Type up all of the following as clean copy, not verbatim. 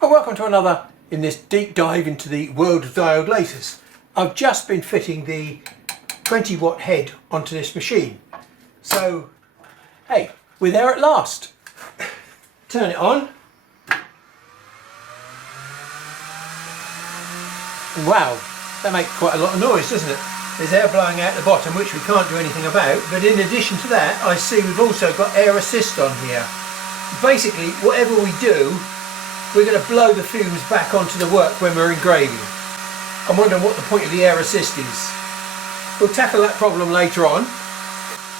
Well, welcome to another in this deep dive into the world of diode lasers. I've just been fitting the 20-watt head onto this machine. So, hey, we're there at last. Turn it on. Wow, that makes quite a lot of noise, doesn't it? There's air blowing out the bottom, which we can't do anything about, but in addition to that, I see we've also got air assist on here. Basically, whatever we do, we're going to blow the fumes back onto the work when we're engraving. I'm wondering what the point of the air assist is. We'll tackle that problem later on.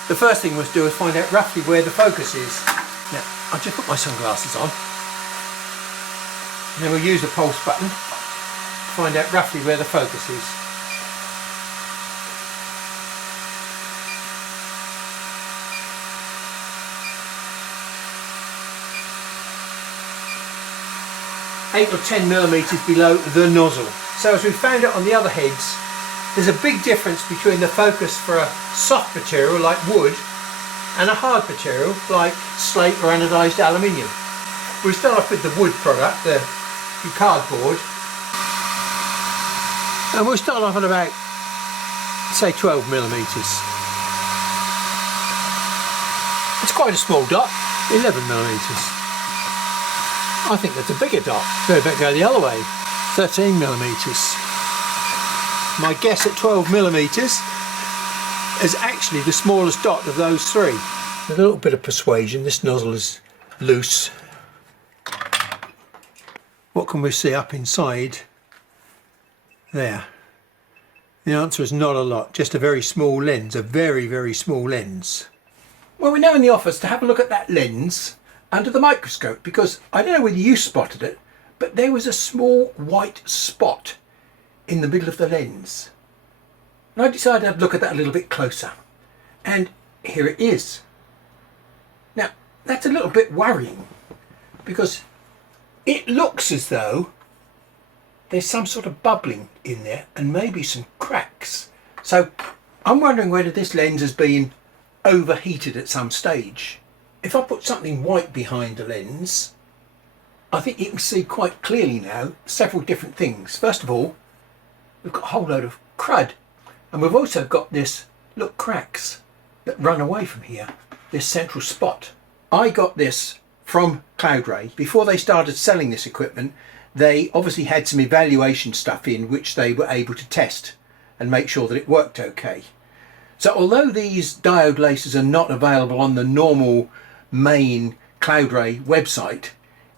The first thing we'll do is find out roughly where the focus is. Now, I'll just put my sunglasses on. And then we'll use the pulse button to find out roughly where the focus is. Eight or 10 millimeters below the nozzle. So as we found out on the other heads, there's a big difference between the focus for a soft material like wood and a hard material like slate or anodized aluminium. We'll start off with the wood product, the cardboard, and we'll start off at about, say, 12 millimeters. It's quite a small dot, 11 millimeters. I think that's a bigger dot. So we better go the other way. 13 millimeters. My guess at 12 millimeters is actually the smallest dot of those three. With a little bit of persuasion, this nozzle is loose. What can we see up inside there? The answer is not a lot, just a very small lens, a very, very small lens. Well, we're now in the office to have a look at that lens under the microscope, because I don't know whether you spotted it, but there was a small white spot in the middle of the lens. And I decided I'd look at that a little bit closer. And here it is. Now, that's a little bit worrying, because it looks as though there's some sort of bubbling in there and maybe some cracks. So I'm wondering whether this lens has been overheated at some stage. If I put something white behind the lens, I think you can see quite clearly now several different things. First of all, we've got a whole load of crud, and we've also got this, look, cracks that run away from here, this central spot. I got this from Cloudray. Before they started selling this equipment, they obviously had some evaluation stuff in which they were able to test and make sure that it worked okay. So although these diode lasers are not available on the normal main Cloudray website,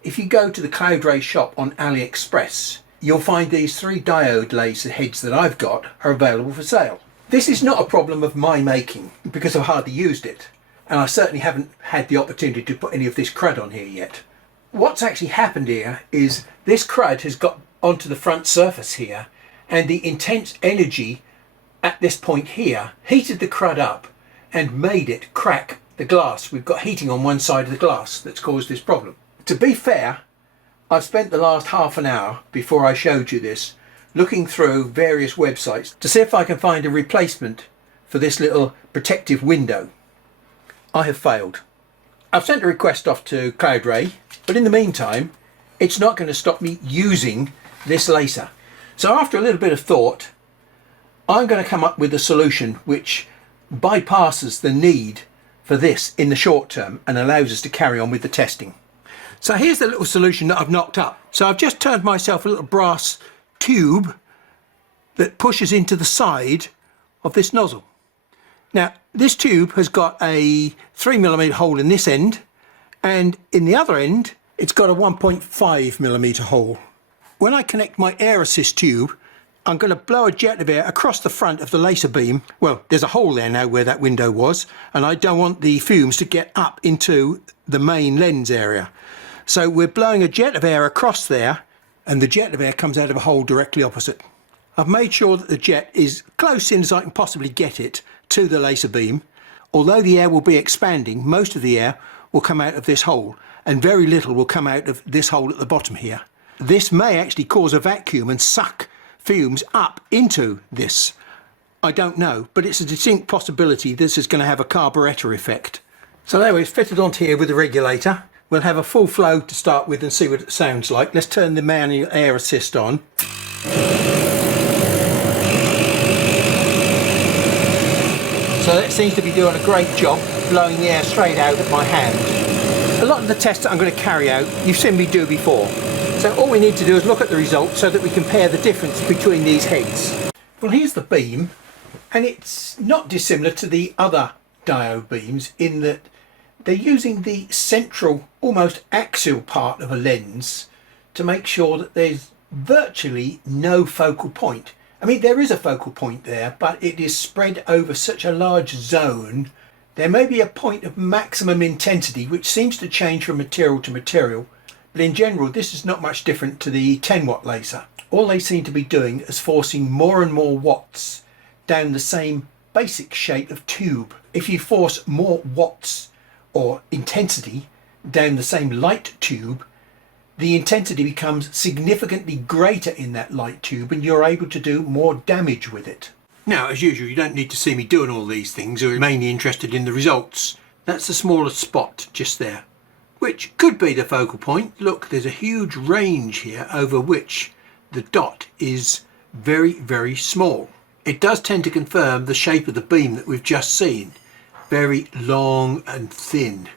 if you go to the Cloudray shop on AliExpress, you'll find these three diode laser heads that I've got are available for sale. This is not a problem of my making, because I've hardly used it, and I certainly haven't had the opportunity to put any of this crud on here yet. What's actually happened here is this crud has got onto the front surface here, and the intense energy at this point here heated the crud up and made it crack the glass. We've got heating on one side of the glass that's caused this problem. To be fair, I've spent the last half an hour before I showed you this looking through various websites to see if I can find a replacement for this little protective window. I have failed. I've sent a request off to Cloudray, but in the meantime it's not going to stop me using this laser. So after a little bit of thought, I'm going to come up with a solution which bypasses the need for this in the short term and allows us to carry on with the testing. So here's the little solution that I've knocked up. So I've just turned myself a little brass tube that pushes into the side of this nozzle. Now this tube has got a 3mm hole in this end, and in the other end it's got a 1.5mm hole. When I connect my air assist tube, I'm going to blow a jet of air across the front of the laser beam. Well, there's a hole there now where that window was, and I don't want the fumes to get up into the main lens area. So we're blowing a jet of air across there, and the jet of air comes out of a hole directly opposite. I've made sure that the jet is close in as I can possibly get it to the laser beam. Although the air will be expanding, most of the air will come out of this hole, and very little will come out of this hole at the bottom here. This may actually cause a vacuum and suck fumes up into this. I don't know, but it's a distinct possibility this is going to have a carburettor effect. So there it's fitted onto here with the regulator. We'll have a full flow to start with and see what it sounds like. Let's turn the manual air assist on. So that seems to be doing a great job blowing the air straight out of my hand. A lot of the tests that I'm going to carry out you've seen me do before. So all we need to do is look at the results so that we compare the difference between these heads. Well, here's the beam, and it's not dissimilar to the other diode beams in that they're using the central, almost axial part of a lens to make sure that there's virtually no focal point. I mean, there is a focal point there, but it is spread over such a large zone. There may be a point of maximum intensity which seems to change from material to material, but in general this is not much different to the 10-watt laser. All they seem to be doing is forcing more and more watts down the same basic shape of tube. If you force more watts or intensity down the same light tube, the intensity becomes significantly greater in that light tube and you're able to do more damage with it. Now, as usual, you don't need to see me doing all these things. You're mainly interested in the results. That's the smallest spot just there, which could be the focal point. Look, there's a huge range here over which the dot is very, very small. It does tend to confirm the shape of the beam that we've just seen. Very long and thin.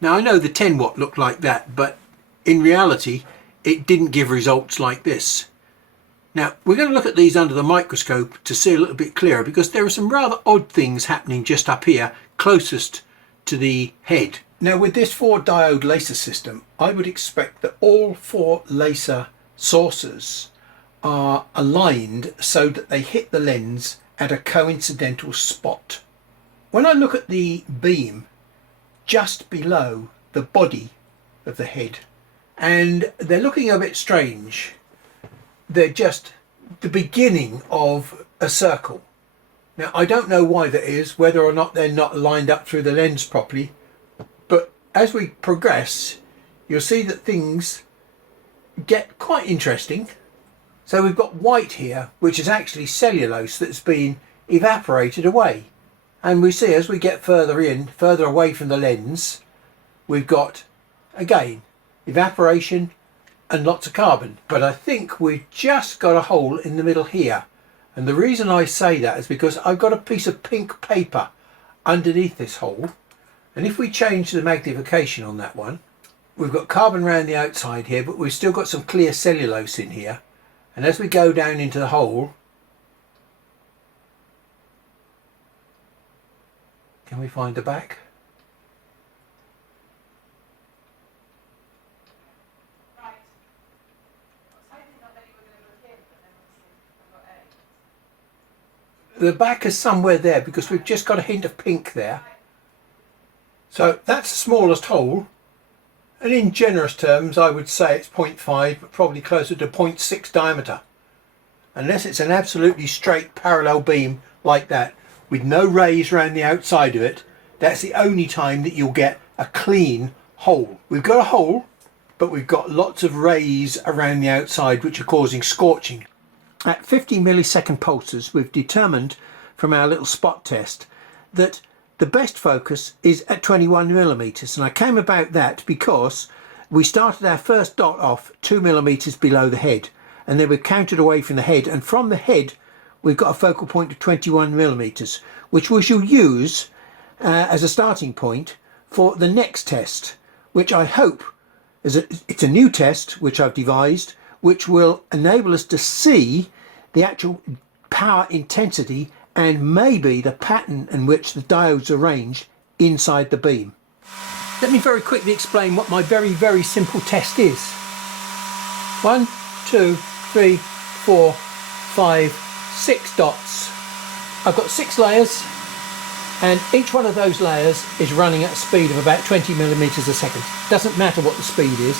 Now, I know the 10-watt looked like that, but in reality it didn't give results like this. Now we're going to look at these under the microscope to see a little bit clearer, because there are some rather odd things happening just up here closest to the head. Now with this 4-diode laser system, I would expect that all 4 laser sources are aligned so that they hit the lens at a coincidental spot. When I look at the beam just below the body of the head, and they're looking a bit strange. They're just the beginning of a circle. Now I don't know why that is, whether or not they're not lined up through the lens properly, but as we progress you'll see that things get quite interesting. So we've got white here, which is actually cellulose that's been evaporated away, and we see as we get further in, further away from the lens, we've got again evaporation and lots of carbon. But I think we've just got a hole in the middle here, and the reason I say that is because I've got a piece of pink paper underneath this hole, and if we change the magnification on that one, we've got carbon around the outside here, but we've still got some clear cellulose in here, and as we go down into the hole, can we find the back? The back is somewhere there because we've just got a hint of pink there. So that's the smallest hole, and in generous terms I would say it's 0.5, but probably closer to 0.6 diameter, unless it's an absolutely straight parallel beam like that with no rays around the outside of it. That's the only time that you'll get a clean hole. We've got a hole, but we've got lots of rays around the outside which are causing scorching. At 50 millisecond pulses, we've determined from our little spot test that the best focus is at 21 millimeters, and I came about that because we started our first dot off 2 millimeters below the head, and then we counted away from the head, and from the head we've got a focal point of 21 millimeters, which we shall use as a starting point for the next test, which I hope it's a new test which I've devised, which will enable us to see the actual power intensity and maybe the pattern in which the diodes are arranged inside the beam. Let me very quickly explain what my very, very simple test is. 1, 2, 3, 4, 5, 6 dots. I've got 6 layers, and each one of those layers is running at a speed of about 20 millimeters a second. Doesn't matter what the speed is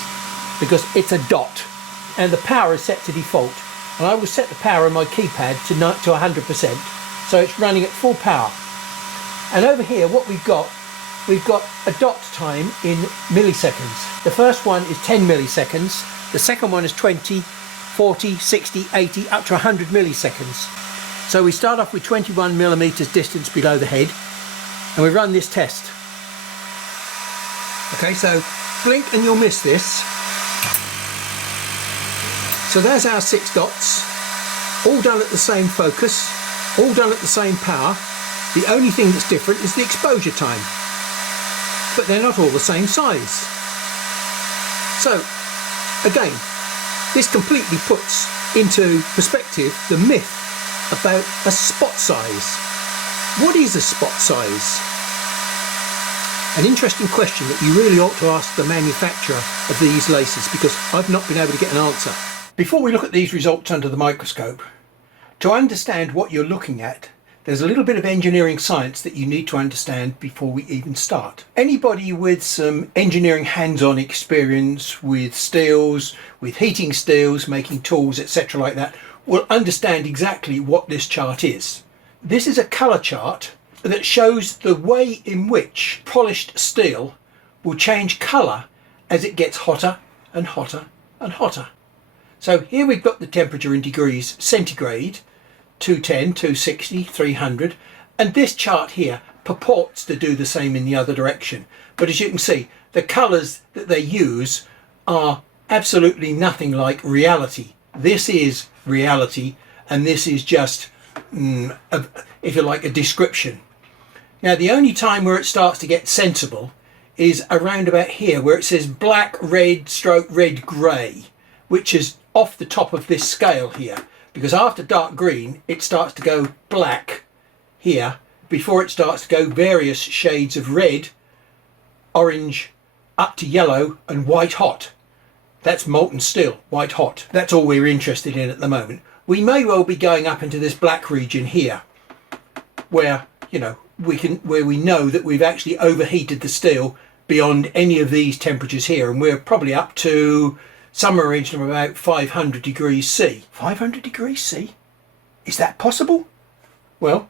because it's a dot, and the power is set to default, and I will set the power on my keypad to 100%, so it's running at full power. And over here what we've got a dot time in milliseconds. The first one is 10 milliseconds, the second one is 20, 40, 60, 80, up to 100 milliseconds. So we start off with 21 millimeters distance below the head, and we run this test. Okay, so blink and you'll miss this. So there's our 6 dots, all done at the same focus, all done at the same power. The only thing that's different is the exposure time, but they're not all the same size. So again, this completely puts into perspective the myth about a spot size. What is a spot size? An interesting question that you really ought to ask the manufacturer of these laces, because I've not been able to get an answer. Before we look at these results under the microscope, to understand what you're looking at, there's a little bit of engineering science that you need to understand before we even start. Anybody with some engineering hands-on experience with steels, with heating steels, making tools, etc. like that, will understand exactly what this chart is. This is a colour chart that shows the way in which polished steel will change colour as it gets hotter and hotter and hotter. So here we've got the temperature in degrees centigrade, 210, 260, 300, and this chart here purports to do the same in the other direction. But as you can see, the colours that they use are absolutely nothing like reality. This is reality, and this is just, if you like, a description. Now the only time where it starts to get sensible is around about here, where it says black, red, stroke, red, grey, which is off the top of this scale here, because after dark green it starts to go black here before it starts to go various shades of red, orange, up to yellow and white hot. That's molten steel, white hot. That's all we're interested in at the moment. We may well be going up into this black region here, where, you know, where we know that we've actually overheated the steel beyond any of these temperatures here, and we're probably up to somewhere region of about 500 degrees C. 500 degrees C? Is that possible? Well,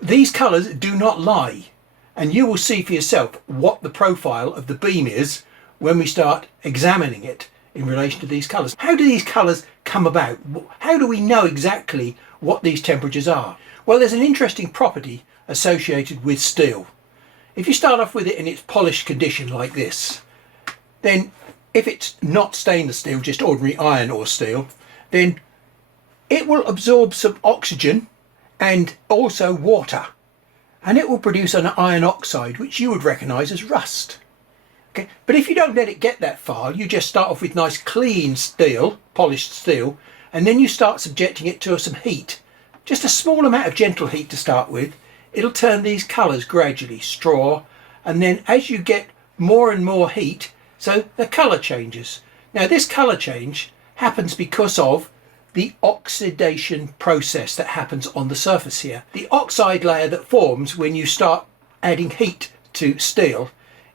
these colours do not lie, and you will see for yourself what the profile of the beam is when we start examining it in relation to these colours. How do these colours come about? How do we know exactly what these temperatures are? Well, there's an interesting property associated with steel. If you start off with it in its polished condition like this, then if it's not stainless steel, just ordinary iron or steel, then it will absorb some oxygen and also water, and it will produce an iron oxide, which you would recognise as rust. Okay, but if you don't let it get that far, you just start off with nice clean steel, polished steel, and then you start subjecting it to some heat, just a small amount of gentle heat to start with. It'll turn these colours gradually, straw, and then as you get more and more heat, so the colour changes. Now this colour change happens because of the oxidation process that happens on the surface here. The oxide layer that forms when you start adding heat to steel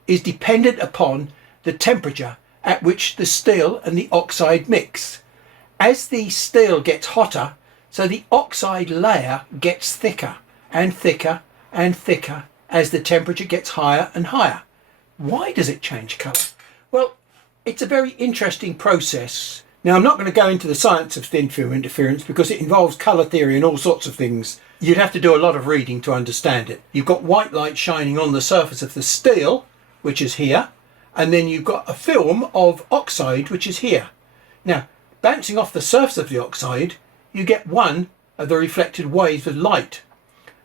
is dependent upon the temperature at which the steel and the oxide mix. As the steel gets hotter, so the oxide layer gets thicker and thicker and thicker as the temperature gets higher and higher. Why does it change colour? Well, it's a very interesting process. Now, I'm not going to go into the science of thin film interference because it involves colour theory and all sorts of things. You'd have to do a lot of reading to understand it. You've got white light shining on the surface of the steel, which is here, and then you've got a film of oxide, which is here. Now, bouncing off the surface of the oxide, you get one of the reflected waves of light.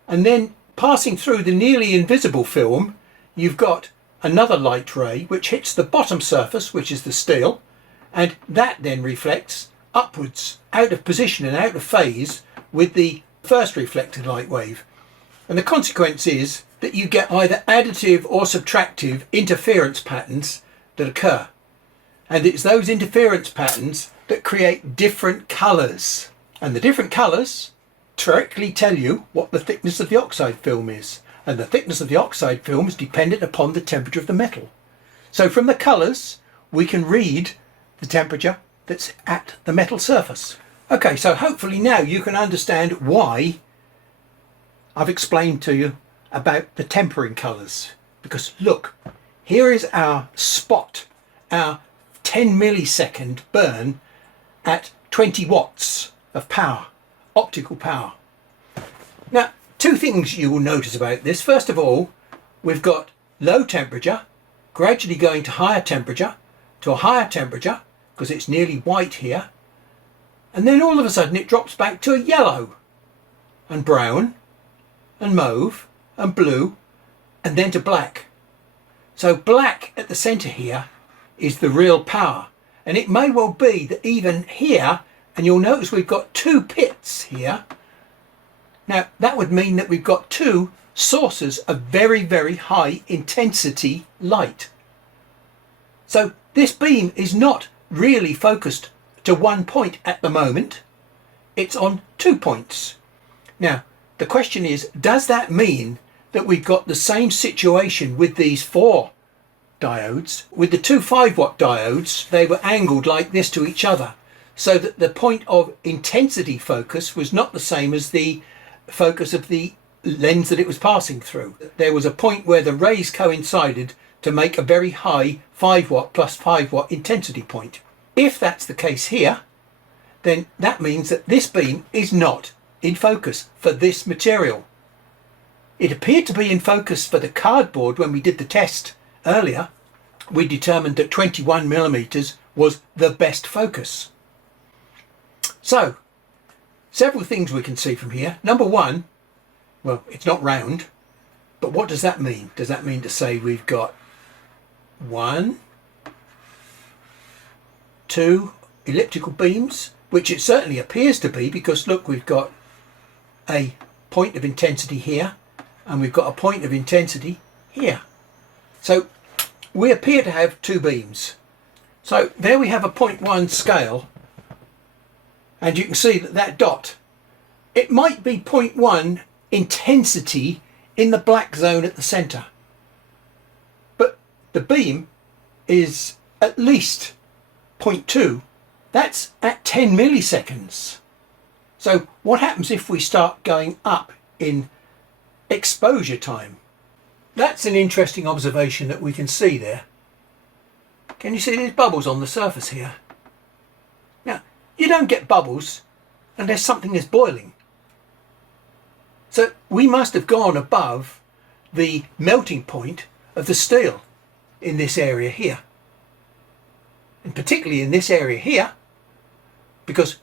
And then passing through the nearly invisible film, you've got another light ray which hits the bottom surface, which is the steel, and that then reflects upwards, out of position and out of phase with the first reflected light wave. And the consequence is that you get either additive or subtractive interference patterns that occur. And it's those interference patterns that create different colours. And the different colours directly tell you what the thickness of the oxide film is. And the thickness of the oxide film is dependent upon the temperature of the metal. So from the colours, we can read the temperature that's at the metal surface. Okay, so hopefully now you can understand why I've explained to you about the tempering colours. Because look, here is our spot, our 10 millisecond burn at 20 watts of power, optical power. Now, two things you will notice about this. First of all, we've got low temperature gradually going to higher temperature, to a higher temperature, because it's nearly white here, and then all of a sudden it drops back to a yellow, and brown, and mauve, and blue, and then to black. So black at the centre here is the real power. And it may well be that even here, and you'll notice we've got two pits here. Now that would mean that we've got two sources of very, very high intensity light. So this beam is not really focused to one point at the moment. It's on 2 points. Now the question is, does that mean that we've got the same situation with these 4 diodes? With the 2 5-watt diodes, they were angled like this to each other, so that the point of intensity focus was not the same as the focus of the lens that it was passing through. There was a point where the rays coincided to make a very high 5-watt plus 5-watt intensity point. If that's the case here, then that means that this beam is not in focus for this material. It appeared to be in focus for the cardboard when we did the test earlier. We determined that 21mm was the best focus. So, several things we can see from here. Number one, well, it's not round, but what does that mean? Does that mean to say we've got 1, 2 elliptical beams, which it certainly appears to be, because look, we've got a point of intensity here, and we've got a point of intensity here. So we appear to have 2 beams. So there we have a 0.1 scale, and you can see that that dot, it might be 0.1 intensity in the black zone at the centre, but the beam is at least 0.2. That's at 10 milliseconds. So what happens if we start going up in exposure time? That's an interesting observation that we can see there. Can you see these bubbles on the surface here? Now, you don't get bubbles unless something is boiling. So we must have gone above the melting point of the steel in this area here. And particularly in this area here, because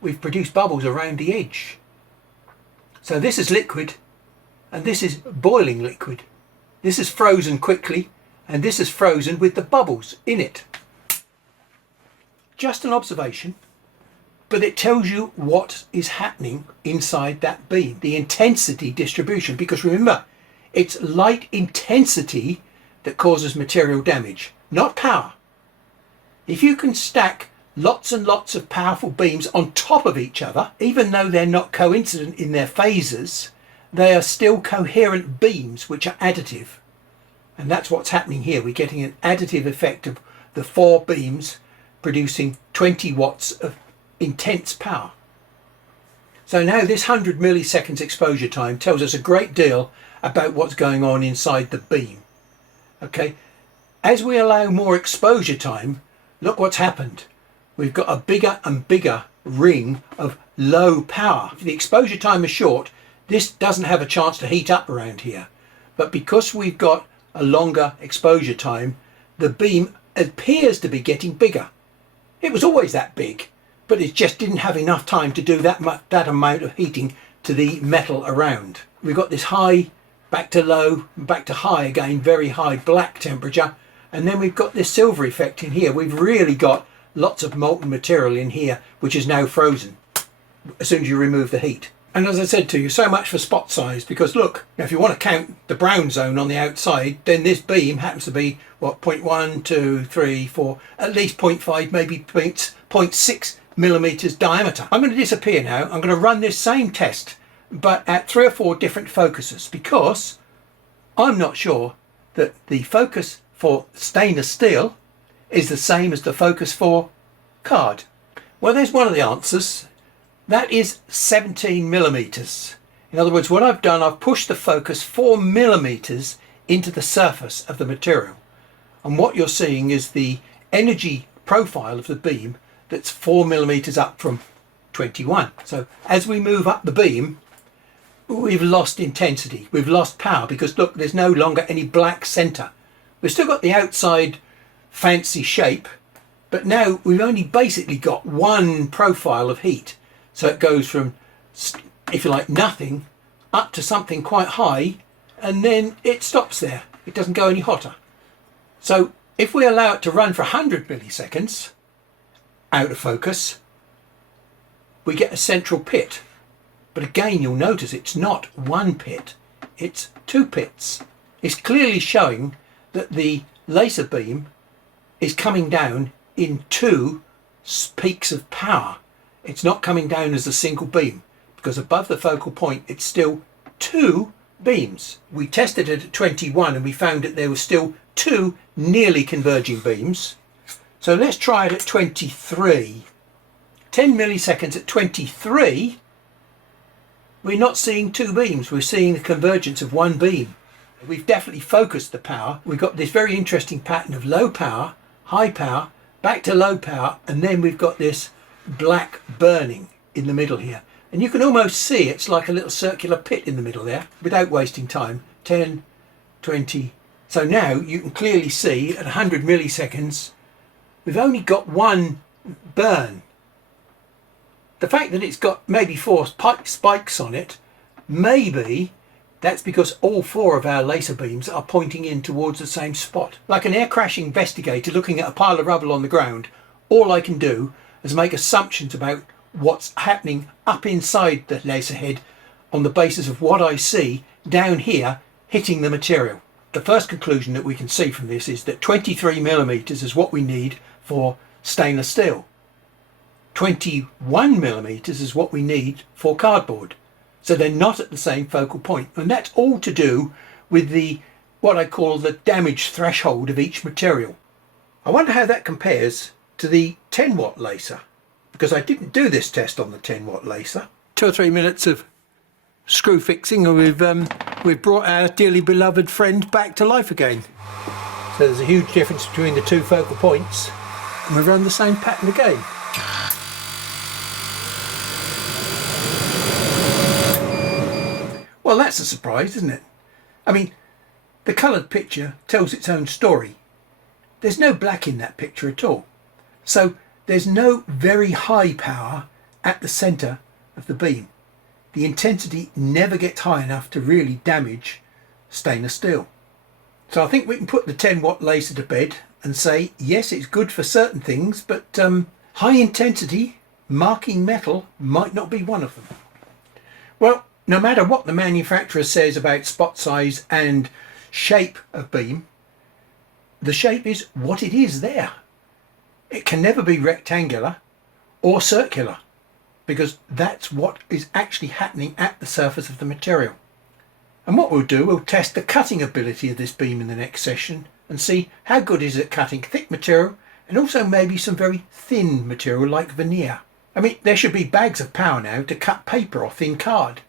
we've produced bubbles around the edge. So this is liquid, and this is boiling liquid. This is frozen quickly, and this is frozen with the bubbles in it. Just an observation, but it tells you what is happening inside that beam, the intensity distribution, because remember, it's light intensity that causes material damage, not power. If you can stack lots and lots of powerful beams on top of each other, even though they're not coincident in their phases, they are still coherent beams which are additive. And that's what's happening here. We're getting an additive effect of the 4 beams producing 20 watts of intense power. So now this 100 milliseconds exposure time tells us a great deal about what's going on inside the beam. Okay, as we allow more exposure time, look what's happened. We've got a bigger and bigger ring of low power. If the exposure time is short, this doesn't have a chance to heat up around here. But because we've got a longer exposure time, the beam appears to be getting bigger. It was always that big, but it just didn't have enough time to do that amount of heating to the metal around. We've got this high, back to low, back to high again, very high black temperature, and then we've got this silver effect in here. We've really got lots of molten material in here, which is now frozen as soon as you remove the heat. And as I said to you, so much for spot size, because look, now if you want to count the brown zone on the outside, then this beam happens to be, what, 0.1, 2, 3, 4, at least 0.5, maybe 0.6 millimeters diameter. I'm going to disappear now. I'm going to run this same test, but at 3 or 4 different focuses, because I'm not sure that the focus for stainless steel is the same as the focus for card. Well, there's one of the answers. That is 17 millimeters. In other words, what I've done, I've pushed the focus 4 millimeters into the surface of the material. And what you're seeing is the energy profile of the beam that's 4 millimeters up from 21. So as we move up the beam, we've lost intensity, we've lost power, because look, there's no longer any black center. We've still got the outside fancy shape, but now we've only basically got one profile of heat. So it goes from, if you like, nothing up to something quite high, and then it stops there. It doesn't go any hotter. So if we allow it to run for 100 milliseconds out of focus, we get a central pit. But again, you'll notice it's not one pit, it's two pits. It's clearly showing that the laser beam is coming down in two peaks of power. It's not coming down as a single beam, because above the focal point it's still two beams. We tested it at 21 and we found that there were still two nearly converging beams. So let's try it at 23. 10 milliseconds at 23, we're not seeing two beams, we're seeing the convergence of one beam. We've definitely focused the power. We've got this very interesting pattern of low power, high power, back to low power, and then we've got this black burning in the middle here. And you can almost see it's like a little circular pit in the middle there, without wasting time. 10, 20. So now you can clearly see at 100 milliseconds, we've only got one burn. The fact that it's got maybe 4 spikes on it, maybe that's because all 4 of our laser beams are pointing in towards the same spot. Like an air crash investigator looking at a pile of rubble on the ground, all I can do is make assumptions about what's happening up inside the laser head on the basis of what I see down here hitting the material. The first conclusion that we can see from this is that 23 millimeters is what we need for stainless steel. 21 millimeters is what we need for cardboard. So they're not at the same focal point. And that's all to do with the, what I call the damage threshold of each material. I wonder how that compares to the 10 watt laser, because I didn't do this test on the 10 watt laser. 2 or 3 minutes of screw fixing and we've brought our dearly beloved friend back to life again. So there's a huge difference between the two focal points, and we've run the same pattern again. Well, that's a surprise, isn't it? I mean, the coloured picture tells its own story. There's no black in that picture at all. So there's no very high power at the centre of the beam. The intensity never gets high enough to really damage stainless steel. So I think we can put the 10 watt laser to bed and say, yes, it's good for certain things, but high intensity marking metal might not be one of them. Well, no matter what the manufacturer says about spot size and shape of beam, the shape is what it is there. It can never be rectangular or circular, because that's what is actually happening at the surface of the material. And what we'll do, we'll test the cutting ability of this beam in the next session and see how good is it cutting thick material and also maybe some very thin material like veneer. I mean, there should be bags of power now to cut paper or thin card.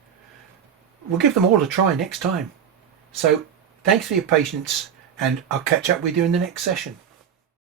We'll give them all a try next time. So thanks for your patience, and I'll catch up with you in the next session.